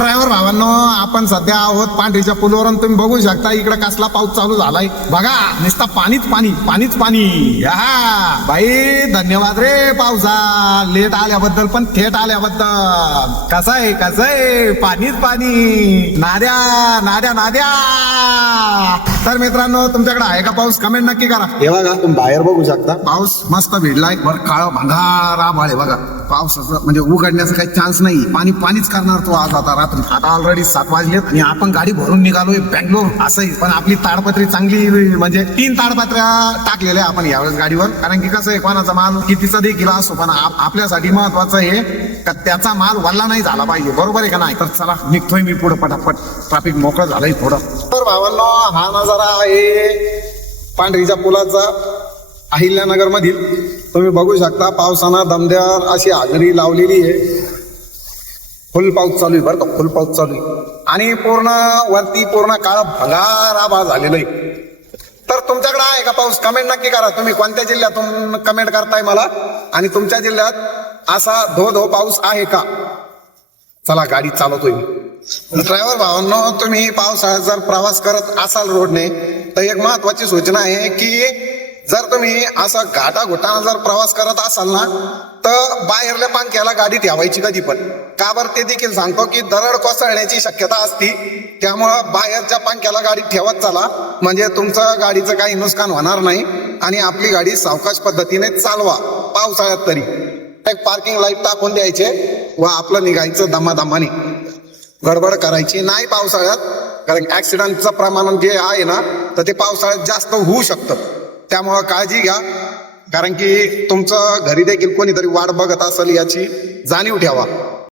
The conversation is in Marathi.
ड्रायव्हर भावांनो, आपण सध्या आहोत पांढरीच्या पुलावर आणि तुम्ही बघू शकता इकडे कसला पाऊस चालू झालाय बघा. नुसता पाणीच पाणी पाणीच पाणी. हा बाई, धन्यवाद रे पावसा, लेट आल्याबद्दल पण थेट आल्याबद्दल. कसं आहे पाणीच पाणी. Nadya Nadya Nadya. तर मित्रांनो, तुमच्याकडे आहे का पाऊस? कमेंट नक्की करा. हे बघा, तुम्ही बाहेर बघू शकता पाऊस मस्त भिडलाय. वर काळ भंगार आभाळ आहे बघा. पावसाचं म्हणजे उघडण्याचा काही चान्स नाही. पाणी पाणीच करणार तो आज. आता रात्री आता ऑलरेडी 7 वाजलेत आणि आपण गाडी भरून निघालोय बँगलोर. असंही पण आपली ताडपत्री चांगली, म्हणजे 3 ताडपत्र्या टाकलेल्या आपण यावेळेस गाडीवर. कारण की कसं आहे, कोणाचा माल कितीचा देखील असो, पण आपल्यासाठी महत्वाचं आहे का त्याचा माल वल्ला नाही झाला पाहिजे. बरोबर आहे का नाही? तर चला निघतोय मी पुढे पटापट. ट्रॅफिक मोकळं झालंय थोडं. तर भावांनो, हा नजारा आहे पांढरीच्या पुलाचा अहिल्यानगर मधील. तुम्ही बघू शकता पावसानं दमदार अशी हजेरी लावलेली आहे. फुल पाऊस चालू आहे बरं का, फुल पाऊस चालू आहे. आणि पूर्ण वरती पूर्ण काळ भंगार आभाळ झालेलं आहे. तर तुमच्याकडे आहे का पाऊस? कमेंट नक्की करा. तुम्ही कोणत्या जिल्ह्यातून कमेंट करताय मला, आणि तुमच्या जिल्ह्यात असा धो पाऊस आहे का? चला गाडी चालवतोय मी. ड्रायव्हर भावांनो, तुम्ही पावसाळ्यात जर प्रवास करत असाल रोडने, तर एक महत्वाची सूचना आहे की जर तुम्ही असं घाटाघोटानं जर प्रवास करत असाल ना, तर बाहेरल्या पंख्याला गाडी ठेवायची कधी पण. का बरं ते देखील सांगतो की दरड कोसळण्याची शक्यता असती. त्यामुळं बाहेरच्या पंख्याला गाडी ठेवत चला, म्हणजे तुमचं गाडीचं काही नुकसान होणार नाही आणि आपली गाडी सावकाश पद्धतीने चालवा. पावसाळ्यात तरी एक पार्किंग लाईट टाकून द्यायचे व आपलं निघायचं दमादमाने. गडबड करायची नाही पावसाळ्यात, कारण ऍक्सिडेंटचं प्रमाण जे आहे ना, तर ते पावसाळ्यात जास्त होऊ शकतं. त्यामुळं काळजी घ्या, कारण की तुमचं घरी देखील कोणीतरी वाट बघत असेल याची जाणीव ठेवा.